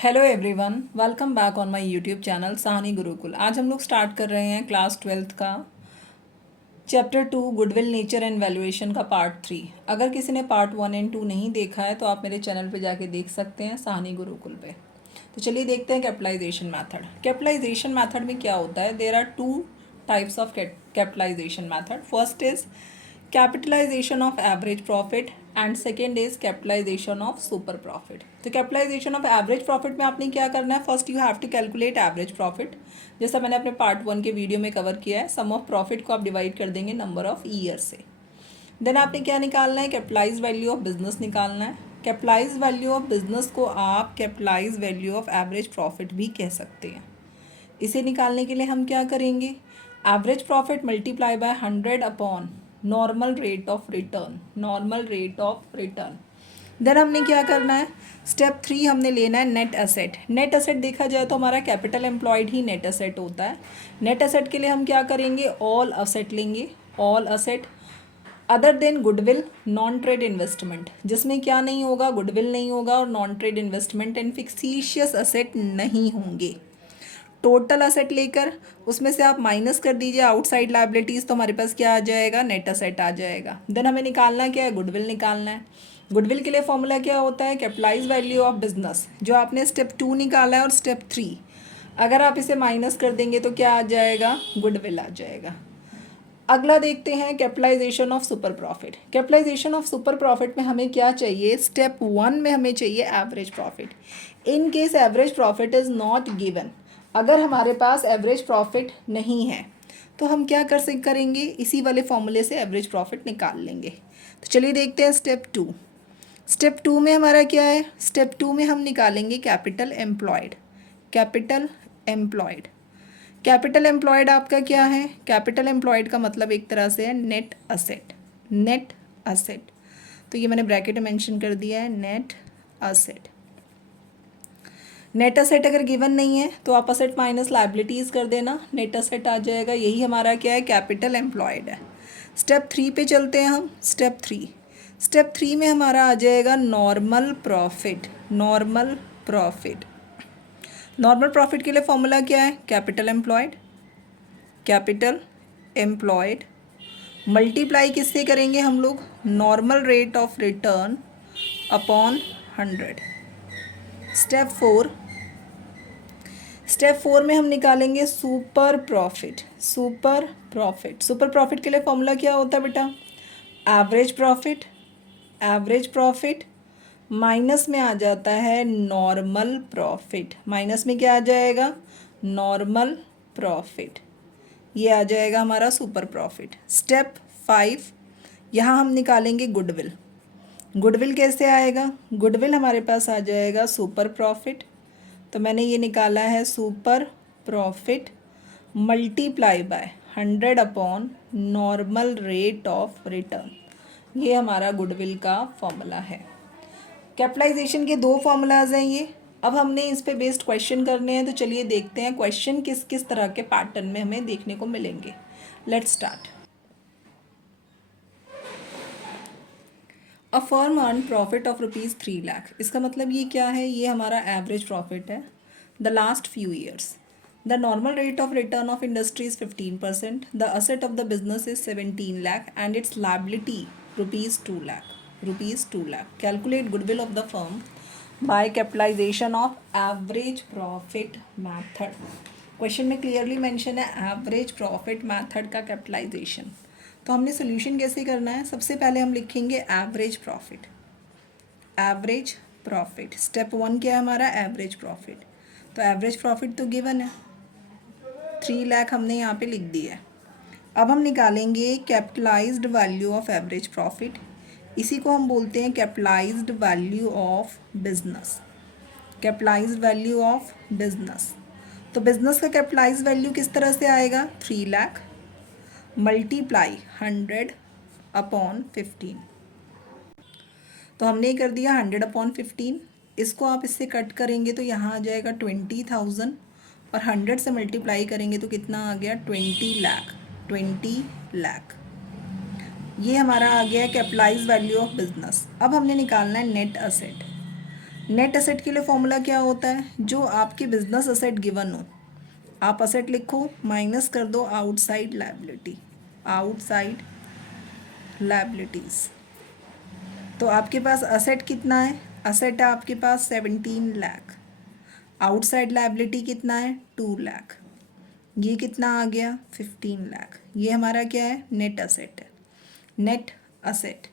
Hello everyone, welcome back on my YouTube channel Sahni Gurukul. आज हम लोग स्टार्ट कर रहे हैं क्लास 12th का chapter 2 goodwill nature and valuation का पार्ट 3। अगर किसी ने पार्ट 1 एंड 2 नहीं देखा है तो आप मेरे चैनल पे जाके देख सकते हैं साहनी गुरुकुल पे। तो चलिए देखते हैं कैपिटलाइजेशन मेथड। कैपिटलाइजेशन मेथड में क्या होता है? There are two types of capitalisation method. First is capitalisation of average profit and second is capitalisation of super profit. तो कैपिटलाइजेशन ऑफ एवरेज प्रॉफिट में आपने क्या करना है? First you have to calculate average profit, जैसा मैंने अपने part 1 के वीडियो में कवर किया है। सम ऑफ प्रॉफिट को आप डिवाइड कर देंगे नंबर ऑफ ईयर से। देन आपने क्या निकालना है? कैपिटलाइज वैल्यू ऑफ बिजनेस निकालना है। कैपिटलाइज वैल्यू ऑफ बिजनेस को आप capitalise value of average profit भी कह सकते हैं। इसे निकालने के लिए हम क्या करेंगे? Average profit multiply by 100 upon normal rate of return. Normal rate of return. Then हमने क्या करना है? स्टेप 3 हमने लेना है नेट असेट। नेट असेट देखा जाए तो हमारा कैपिटल एम्प्लॉयड ही नेट असेट होता है। नेट असेट के लिए हम क्या करेंगे? ऑल असेट लेंगे। All asset other than goodwill, non trade investment, जिसमें क्या नहीं होगा? गुडविल नहीं होगा और non trade investment and fictitious asset नहीं होंगे। टोटल असेट लेकर उसमें से आप माइनस कर दीजिए आउटसाइड लायबिलिटीज़, तो हमारे पास क्या आ जाएगा? नेट असेट आ जाएगा। देन हमें निकालना क्या है? गुडविल निकालना है। गुडविल के लिए फॉर्मूला क्या होता है? कैपिटलाइज वैल्यू ऑफ बिजनेस, जो आपने स्टेप 2 निकाला है और स्टेप 3, अगर आप इसे माइनस कर देंगे तो क्या आ जाएगा? गुडविल आ जाएगा। अगला देखते हैं capitalisation of super profit. Capitalisation of super profit में हमें क्या चाहिए? स्टेप 1 में हमें चाहिए average profit. In case average profit is not given, अगर हमारे पास एवरेज प्रॉफिट नहीं है तो हम क्या करेंगे? इसी वाले फॉर्मूले से एवरेज प्रॉफिट निकाल लेंगे। तो चलिए देखते हैं स्टेप 2। स्टेप 2 में हमारा क्या है? स्टेप 2 में हम निकालेंगे capital employed. Capital employed. Capital employed आपका क्या है? कैपिटल एम्प्लॉयड का मतलब एक तरह से है नेट असेट। नेट असेट, तो ये मैंने ब्रैकेट में मेंशन कर दिया है, नेट असेट। नेट असेट अगर गिवन नहीं है तो आप असेट माइनस लायबिलिटीज़ कर देना, नेट असेट आ जाएगा। यही हमारा क्या है? कैपिटल एम्प्लॉयड है। स्टेप 3 पे चलते हैं हम। स्टेप 3, स्टेप 3 में हमारा आ जाएगा normal profit. Normal profit. Normal profit के लिए फॉर्मूला क्या है? Capital employed. Capital employed multiply किससे करेंगे हम लोग? Normal rate of return upon 100। Step 4, step 4 में हम निकालेंगे super profit. Super profit. Super profit के लिए फॉर्मूला क्या होता है बेटा? Average profit. Average profit minus में आ जाता है नॉर्मल प्रॉफिट। माइनस में क्या आ जाएगा? Normal profit. ये आ जाएगा हमारा सुपर प्रॉफिट। स्टेप 5, यहाँ हम निकालेंगे गुडविल। गुडविल कैसे आएगा? गुडविल हमारे पास आ जाएगा सुपर प्रॉफिट, तो मैंने ये निकाला है super profit multiply by 100 upon normal rate of return. ये हमारा गुडविल का फॉर्मूला है। कैपिटलाइजेशन के दो फॉर्मूलाज हैं ये। अब हमने इस पे बेस्ड क्वेश्चन करने हैं, तो चलिए देखते हैं क्वेश्चन किस किस तरह के पैटर्न में हमें देखने को मिलेंगे। Let's start. A firm earn profit of ₹3 lakh. इसका मतलब ये क्या है? ये हमारा एवरेज प्रॉफिट है the last few years. The normal rate of return of industry is 15%। The asset of the business is 17 lakh and its liability ₹2 lakh. ₹2 lakh. Calculate goodwill of the firm by capitalisation of average profit method. Question में clearly mention है average profit method का capitalisation. तो हमने solution कैसे करना है? सबसे पहले हम लिखेंगे average profit. Average profit step 1 क्या है हमारा? Average profit. तो एवरेज प्रॉफिट तो गिवन है, 3 लाख हमने यहाँ पे लिख दिया है। अब हम निकालेंगे capitalised value of average profit. इसी को हम बोलते हैं capitalised value of business. Capitalised value of business. तो बिजनेस का कैपिटलाइज्ड वैल्यू किस तरह से आएगा? 3 लाख मल्टीप्लाई 100 अपॉन 15। तो हमने ये कर दिया 100 अपॉन 15। इसको आप इससे कट करेंगे तो यहाँ आ जाएगा 20,000 और 100 से मल्टीप्लाई करेंगे तो कितना आ गया? 20 लाख। 20 लाख ये हमारा आ गया कैपिटलाइज वैल्यू ऑफ बिजनेस। अब हमने निकालना है नेट असेट। नेट असेट के लिए फॉर्मूला क्या होता है, जो आपके बिजनेस असेट गिवन हो, आप असेट लिखो माइनस कर दो आउटसाइड लायबिलिटी, आउटसाइड लायबिलिटीज। तो आपके पास असेट कितना है, असेट है आपके पास 17 लाख, आउटसाइड लायबिलिटी कितना है 2 लाख, ये कितना आ गया 15 लाख। ये हमारा क्या है, नेट असेट है, नेट असेट।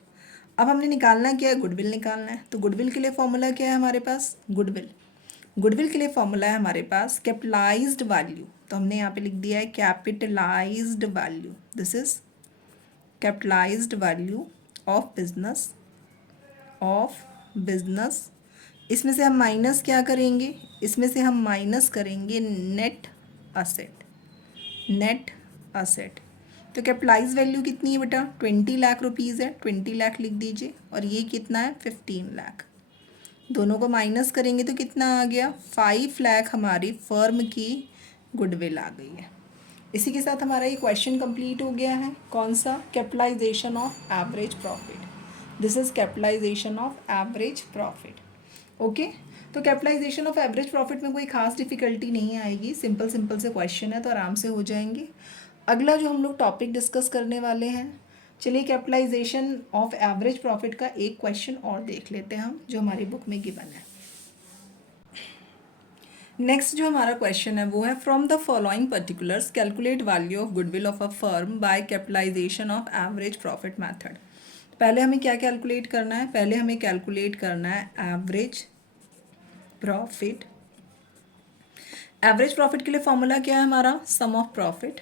अब हमने निकालना क्या है, गुडविल निकालना है। तो गुडविल के लिए फॉर्मूला क्या है हमारे पास, गुडविल, गुडविल के लिए फॉर्मूला है हमारे पास कैपिटलाइज्ड वैल्यू। तो हमने यहाँ पे लिख दिया है capitalised value, this is capitalised value of business, of business. इसमें से हम माइनस क्या करेंगे, इसमें से हम माइनस करेंगे नेट असेट, नेट असेट। तो कैपिटलाइज वैल्यू कितनी है बेटा, 20 लाख रुपीज़ है, 20 लाख लिख दीजिए, और ये कितना है 15 लाख। दोनों को माइनस करेंगे तो कितना आ गया 5 लाख, हमारी फर्म की गुडविल आ गई है। इसी के साथ हमारा ये क्वेश्चन कंप्लीट हो गया है। कौन सा, capitalisation of average profit, this is capitalisation of average profit. Okay, तो कैपिटलाइजेशन ऑफ एवरेज प्रॉफिट में कोई खास डिफिकल्टी नहीं आएगी, सिंपल सिंपल से क्वेश्चन है तो आराम से हो जाएंगे। अगला जो हम लोग टॉपिक डिस्कस करने वाले हैं, चलिए कैपिटलाइजेशन ऑफ एवरेज प्रॉफिट का एक क्वेश्चन और देख लेते हैं हम, जो हमारी बुक में गिवन है। नेक्स्ट जो हमारा क्वेश्चन है वो है, from the following particulars calculate value of goodwill of a firm by capitalisation of average profit method. पहले हमें क्या कैलकुलेट करना है, पहले हमें कैलकुलेट करना है एवरेज प्रॉफिट। एवरेज प्रॉफिट के लिए फॉर्मूला क्या है हमारा, सम ऑफ प्रॉफिट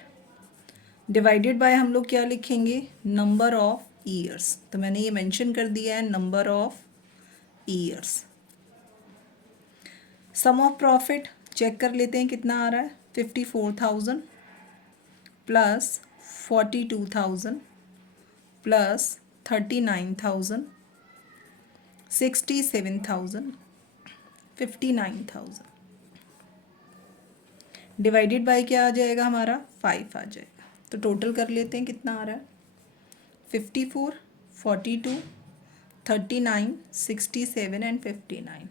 डिवाइडेड बाय, हम लोग क्या लिखेंगे, नंबर ऑफ ईयर्स। तो मैंने ये मेंशन कर दिया है, number of years. Sum of profit check कर लेते हैं कितना आ रहा है, 54,000 प्लस 42,000 प्लस 39,000, 67,000, 59,000 डिवाइडेड बाय क्या आ जाएगा हमारा 5 आ जाएगा। तो टोटल कर लेते हैं कितना आ रहा है, 54, 42, 39, 67 and 59,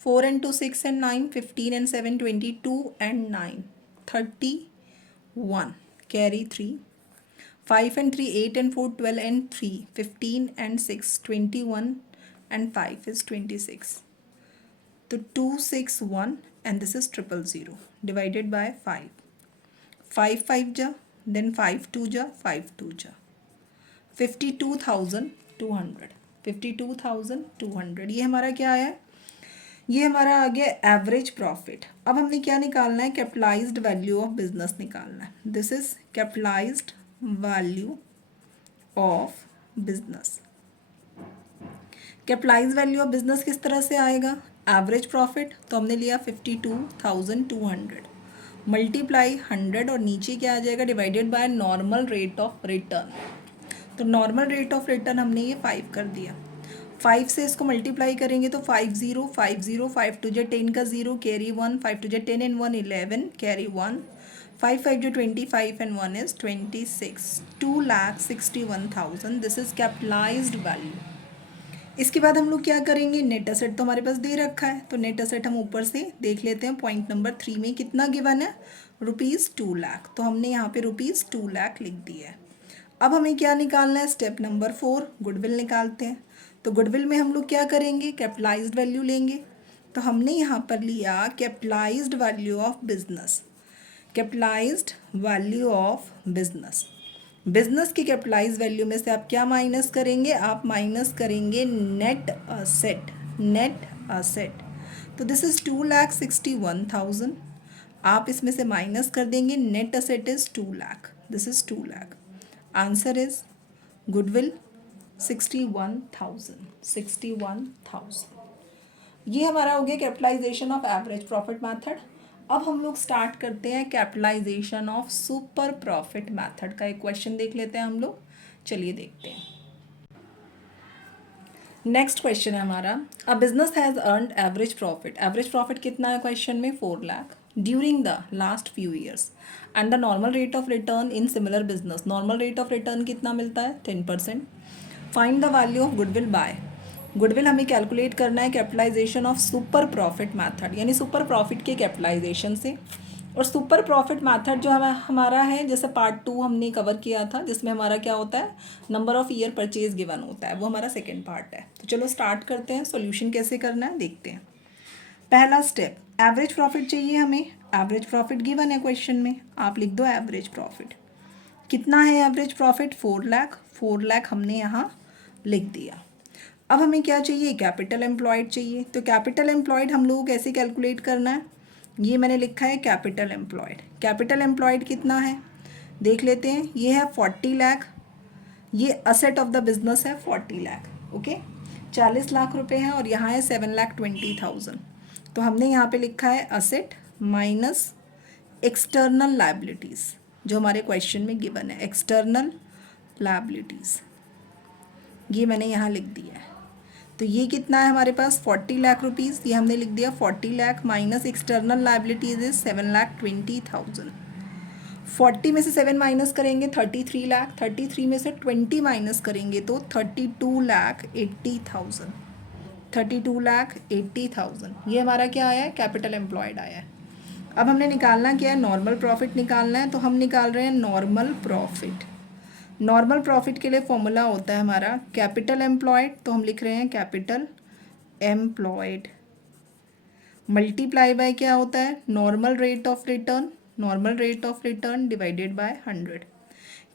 4 and 2 6 and 9, 15 and 7 22 and 9 31, carry 3, 5 and 3 8 and 4 12 and 3 15 and 6 21 and 5 is 26. तो 261 and this is 000 divided by 5, 5 5 जा, then 5 2 जा, 5 2 जा, 52,200, 52,200 ये हमारा क्या है, ये हमारा आ गया एवरेज प्रॉफिट। अब हमने क्या निकालना है, कैपिटलाइज्ड वैल्यू ऑफ बिजनेस निकालना है, this is capitalised value of business. Capitalised value of business किस तरह से आएगा, एवरेज प्रॉफिट, तो हमने लिया 52,200 मल्टीप्लाई 100 और नीचे क्या आ जाएगा, divided by normal rate of return. तो नॉर्मल रेट ऑफ रिटर्न हमने ये 5 कर दिया, 5 से इसको मल्टीप्लाई करेंगे तो 5 0 5 0, 5 टू जा 10 का 0 कैरी 1, 5 टू जा 10 एंड 1 11 कैरी 1, 5 5 जो 25 and 1 is 26, 2,61,000 this is capitalised value. इसके बाद हम लोग क्या करेंगे, नेट असेट तो हमारे पास दे रखा है, तो नेट असेट हम ऊपर से देख लेते हैं, पॉइंट नंबर 3 में कितना गिवन है, ₹2 लाख। तो हमने यहाँ पे ₹2 लाख लिख दिया है। अब हमें क्या निकालना है, स्टेप नंबर 4 गुडविल निकालते हैं। तो गुडविल में हम लोग क्या करेंगे, कैपिटलाइज्ड वैल्यू लेंगे। तो हमने यहाँ पर लिया capitalised value of business, capitalised value of business. Business की कैपिटलाइज वैल्यू में से आप क्या माइनस करेंगे, आप माइनस करेंगे नेट असेट, नेट असेट। तो दिस इज 2,61,000, आप इसमें से माइनस कर देंगे, net asset is 2 lakh, this is 2 lakh. Answer is goodwill 61,000, 61,000। ये हमारा हो गया capitalisation of average profit method. अब हम लोग स्टार्ट करते हैं capitalisation of super profit method का एक क्वेश्चन देख लेते हैं हम लोग, चलिए देखते हैं। नेक्स्ट क्वेश्चन है हमारा, a business has earned average profit, average profit कितना है क्वेश्चन में 4 lakh during the last few years and the normal rate of return in similar business, normal rate of return कितना मिलता है 10%। Find the value of goodwill by, goodwill हमें calculate करना है capitalisation of super profit method, यानी super profit के capitalisation से। और सुपर प्रॉफिट मेथड जो हमारा है, जैसे पार्ट 2 हमने कवर किया था जिसमें हमारा क्या होता है, number of year purchase given होता है, वो हमारा सेकेंड पार्ट है। तो चलो स्टार्ट करते हैं, सॉल्यूशन कैसे करना है देखते हैं। पहला स्टेप, एवरेज प्रॉफिट चाहिए हमें। एवरेज प्रॉफिट गिवन है क्वेश्चन में, आप लिख दो एवरेज प्रॉफिट। कितना है एवरेज प्रॉफिट, 4 लाख। 4 लाख हमने यहाँ लिख दिया। अब हमें क्या चाहिए, कैपिटल एम्प्लॉयड चाहिए। तो कैपिटल एम्प्लॉयड हम लोगों को कैसे कैलकुलेट करना है, ये मैंने लिखा है कैपिटल एम्प्लॉयड। कैपिटल एम्प्लॉयड कितना है देख लेते हैं, ये है 40 लाख। ये असेट ऑफ द बिजनेस है 40 लाख, ओके। 40 लाख रुपए हैं और यहाँ है 7,20,000। तो हमने यहाँ पे लिखा है असेट माइनस एक्सटर्नल लायबिलिटीज़, जो हमारे क्वेश्चन में गिवन है, एक्सटर्नल लायबिलिटीज़, ये मैंने यहाँ लिख दिया है। तो ये कितना है हमारे पास, 40 लाख रुपीज़, ये हमने लिख दिया 40 lakh minus external liabilities is 7,20,000। 40 में से 7 माइनस करेंगे 33 लाख, 33 में से 20 माइनस करेंगे तो 32,80,000। 32,80,000 ये हमारा क्या आया है, कैपिटल एम्प्लॉयड आया है। अब हमने निकालना क्या है, नॉर्मल प्रॉफिट निकालना है। तो हम निकाल रहे हैं नॉर्मल प्रॉफिट। नॉर्मल प्रॉफिट के लिए फॉर्मूला होता है हमारा कैपिटल एम्प्लॉयड, तो हम लिख रहे हैं कैपिटल एम्प्लॉयड मल्टीप्लाई बाय क्या होता है, normal rate of return. Normal rate of return divided by 100।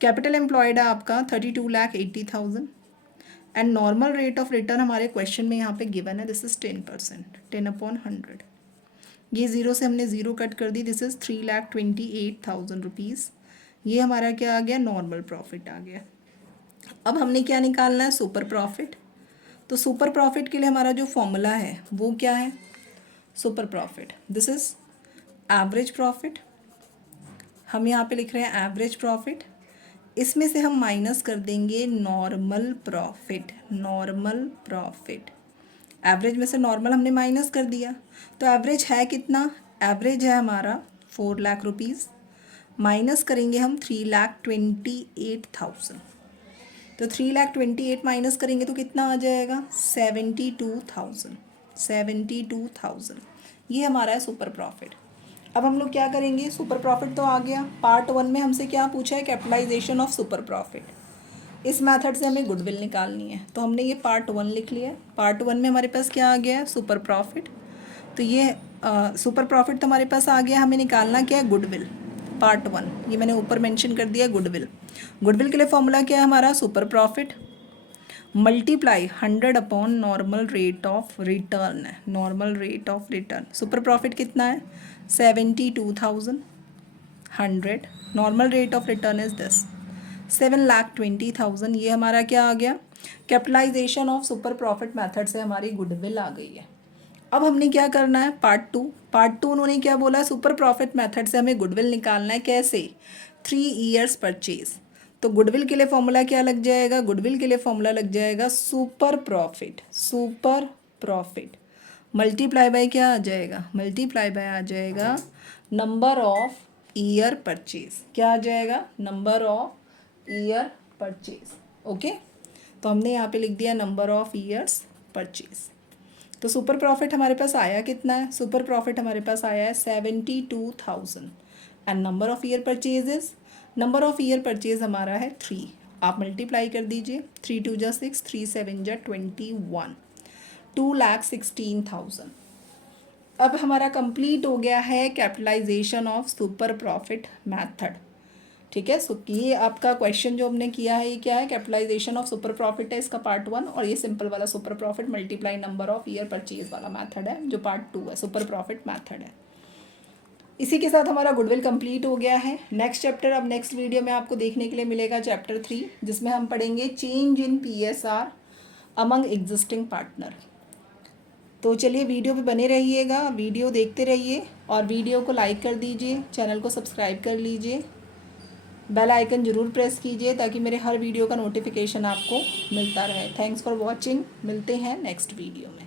Capital employed है आपका 32,80,000 and normal rate of return हमारे क्वेश्चन में यहाँ पे गिवन है, दिस इज 10%, 10/100। ये ज़ीरो से हमने ज़ीरो कट कर दी, दिस इज़ 3,28,000 रुपीज़। ये हमारा क्या आ गया, नॉर्मल प्रॉफिट आ गया। अब हमने क्या निकालना है, सुपर प्रॉफिट। तो सुपर प्रॉफिट के लिए हमारा जो फॉर्मूला है वो क्या है, super profit, this is average profit. हम यहाँ पे लिख रहे हैं एवरेज प्रॉफिट, इसमें से हम माइनस कर देंगे normal profit. Normal profit, average में से नॉर्मल हमने माइनस कर दिया, तो एवरेज है कितना, एवरेज है हमारा 4 लाख रुपीज़, माइनस करेंगे हम 3,28,000। तो 3,28,000 माइनस करेंगे तो कितना आ जाएगा, 72,000। 72,000 ये हमारा है सुपर प्रॉफिट। अब हम लोग क्या करेंगे, सुपर प्रॉफिट तो आ गया। पार्ट 1 में हमसे क्या पूछा है, कैपिटलाइजेशन ऑफ सुपर प्रॉफिट। इस मेथड से हमें गुडविल निकालनी है, तो हमने ये पार्ट 1 लिख लिया है। पार्ट 1 में हमारे पास क्या आ गया है, सुपर प्रॉफिट। तो ये सुपर प्रॉफिट तो हमारे पास आ गया, हमें निकालना क्या है, गुडविल। पार्ट 1 ये मैंने ऊपर मेंशन कर दिया, गुडविल। गुडविल के लिए फॉर्मूला क्या है हमारा, super profit multiply 100 upon normal rate of return है। Normal rate of return, super profit कितना है, 72,000, 100, normal rate of return is this 7,20,000। ये हमारा क्या आ गया, capitalisation of super profit method से हमारी गुडविल आ गई है। अब हमने क्या करना है, पार्ट 2। पार्ट 2 उन्होंने क्या बोला, सुपर प्रॉफिट मेथड से हमें गुडविल निकालना है, कैसे, 3 ईयर्स परचेज। तो गुडविल के लिए फॉर्मूला क्या लग जाएगा, गुडविल के लिए फॉर्मूला लग जाएगा super profit. Super profit multiply bye क्या आ जाएगा, मल्टीप्लाई बाय आ जाएगा नंबर ऑफ ईयर परचेज। क्या आ जाएगा, number of year purchase, okay. तो हमने यहाँ पे लिख दिया नंबर ऑफ ईयर्स परचेज। तो सुपर प्रॉफिट हमारे पास आया कितना है, सुपर प्रॉफिट हमारे पास आया है 72,000 and number of year purchases, number of year purchase हमारा है 3। आप मल्टीप्लाई कर दीजिए, 3 2 जा 6, 3 7 जा 21, 2,16,000। अब हमारा कंप्लीट हो गया है capitalisation of super profit method, ठीक है। सो ये आपका क्वेश्चन जो हमने किया है ये क्या है, कैपिटलाइजेशन ऑफ सुपर प्रॉफिट है इसका पार्ट 1, और ये सिंपल वाला super profit multiply number of year purchase वाला मेथड है जो पार्ट 2 है, सुपर प्रॉफिट मेथड है। इसी के साथ हमारा गुडविल कंप्लीट हो गया है। नेक्स्ट चैप्टर अब नेक्स्ट वीडियो में आपको देखने के लिए मिलेगा चैप्टर 3, जिसमें हम पढ़ेंगे change in PSR among existing partner. तो चलिए वीडियो पे बने रहिएगा, वीडियो देखते रहिए और वीडियो को लाइक कर दीजिए, चैनल को सब्सक्राइब कर लीजिए, बेल आइकन ज़रूर प्रेस कीजिए ताकि मेरे हर वीडियो का नोटिफिकेशन आपको मिलता रहे। थैंक्स फॉर वॉचिंग, मिलते हैं नेक्स्ट वीडियो में।